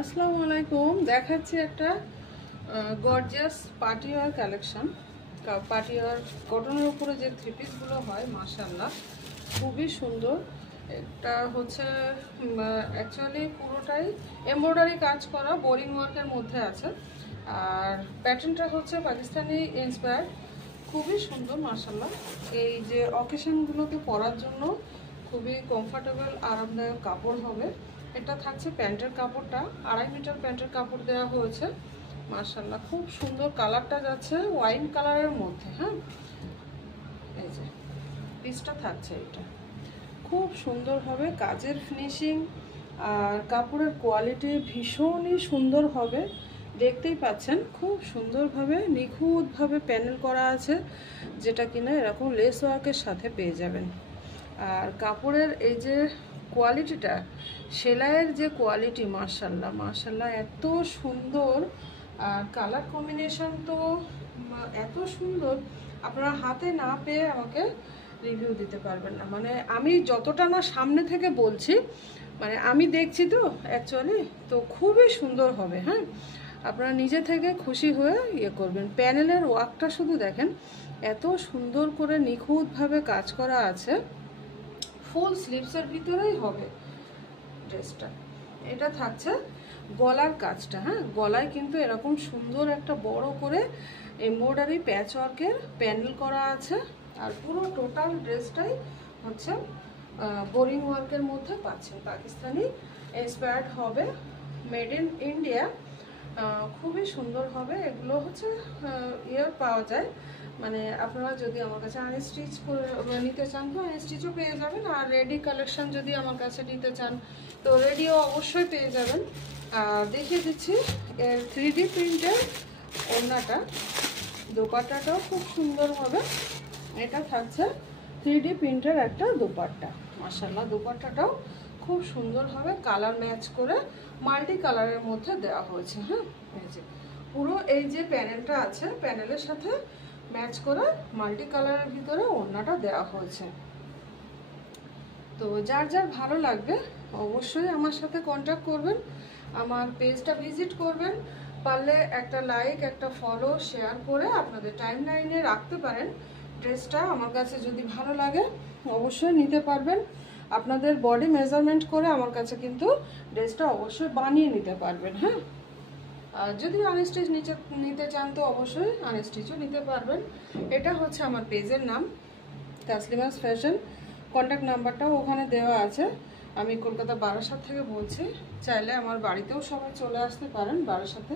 আসসালামু আলাইকুম। দেখাচ্ছি একটা gorgeous party wear collection. Party wear কটনের উপরে যে থ্রি পিসগুলো হয় মাশাআল্লাহ খুবই সুন্দর। এটা হচ্ছে অ্যাকচুয়ালি পুরোটাই এমব্রয়ডারি কাজ করা, বোরিং ওয়ার্কের মধ্যে আছে। আর প্যাটার্নটা হচ্ছে পাকিস্তানি ইন্সপায়ার্ড, খুবই সুন্দর মাশাআল্লাহ। এই যে অকেশনগুলোতে পরার জন্য খুবই কমফোর্টেবল আরামদায়ক কাপড় হবে। এটা থাকছে প্যান্টের কাপড়টা, 2.5 মিটার প্যান্টের কাপড় দেওয়া হয়েছে মাশাআল্লাহ। খুব সুন্দর কালারটা যাচ্ছে ওয়াইন কালারের মধ্যে। হ্যাঁ, এই যে পিসটা থাকছে, এটা খুব সুন্দর হবে, কাজের ফিনিশিং আর কাপড়ের কোয়ালিটি ভীষণই সুন্দর হবে। দেখতেই পাচ্ছেন খুব সুন্দরভাবে নিখুঁতভাবে প্যানেল করা আছে, যেটা কিনা এরকম লেস ওয়ার্কের সাথে পেয়ে যাবেন। আর কাপড়ের এই যে কোয়ালিটিটা, সেলাইয়ের যে কোয়ালিটি মাশাআল্লাহ মাশাআল্লাহ এত সুন্দর। আর কালার কম্বিনেশন তো এত সুন্দর, আপনারা হাতে না পেয়ে আমাকে রিভিউ দিতে পারবেন না। মানে আমি যতটা না সামনে থেকে বলছি, মানে আমি দেখছি তো অ্যাকচুয়ালি, তো খুবই সুন্দর হবে। হ্যাঁ, আপনারা নিজে থেকে খুশি হয়ে ইয়ে করবেন। প্যানেলের ওয়ার্কটা শুধু দেখেন, এত সুন্দর করে নিখুঁতভাবে কাজ করা আছে। ফুল স্লিভসের ভিতরেই হবে ড্রেসটা। এটা থাকছে গলার কাজটা। হ্যাঁ, গলায় কিন্তু এরকম সুন্দর একটা বড় করে এমব্রয়ডারি প্যাচ ওয়ার্কের প্যানেল করা আছে। আর পুরো টোটাল ড্রেসটাই হচ্ছে বোরিং ওয়ার্কের মধ্যে পাচ্ছেন। পাকিস্তানি ইন্সপায়ার্ড হবে, মেড ইন ইন্ডিয়া। খুবই সুন্দর হবে। এগুলো হচ্ছে ইয়ার পাওয়া যায়, মানে আপনারা যদি আমার কাছে আনস্টিচ করে নিতে চান তো আনস্টিচও পেয়ে যাবেন। আর রেডি কালেকশন যদি আমার কাছে নিতে চান তো রেডিও অবশ্যই পেয়ে যাবেন। দেখিয়ে দিচ্ছি এর 3D প্রিন্টের ওড়নাটা, দোপাট্টাটাও খুব সুন্দর হবে। এটা থাকছে 3D প্রিন্টের একটা দোপাট্টা মাশাআল্লাহ। দোপাট্টাটাও খুব সুন্দর হবে, কালার ম্যাচ করে মাল্টি কালারের মধ্যে দেওয়া হয়েছে। হ্যাঁ, এই যে পুরো এই যে প্যানেলটা আছে, প্যানেলের সাথে ম্যাচ করে মাল্টি কালারের ভিতরে ওড়নাটা দেওয়া হয়েছে। তো যার যার ভালো লাগবে অবশ্যই আমার সাথে কন্ট্যাক্ট করবেন, আমার পেজটা ভিজিট করবেন। পারলে একটা লাইক, একটা ফলো, শেয়ার করে আপনাদের টাইম লাইনে রাখতে পারেন। ড্রেসটা আমার কাছে যদি ভালো লাগে অবশ্যই নিতে পারবেন। আপনাদের বডি মেজারমেন্ট করে আমার কাছে কিন্তু ড্রেসটা অবশ্যই বানিয়ে নিতে পারবেন। হ্যাঁ, আর যদি আনস্টিচ নিতে চান তো অবশ্যই আনস্টিচও নিতে পারবেন। এটা হচ্ছে আমার পেজের নাম, তাসলিমাস ফ্যাশন। কন্ট্যাক্ট নাম্বারটাও ওখানে দেওয়া আছে। আমি কলকাতা বারাসাত থেকে বলছি, চাইলে আমার বাড়িতেও সবাই চলে আসতে পারেন বারাসাতে।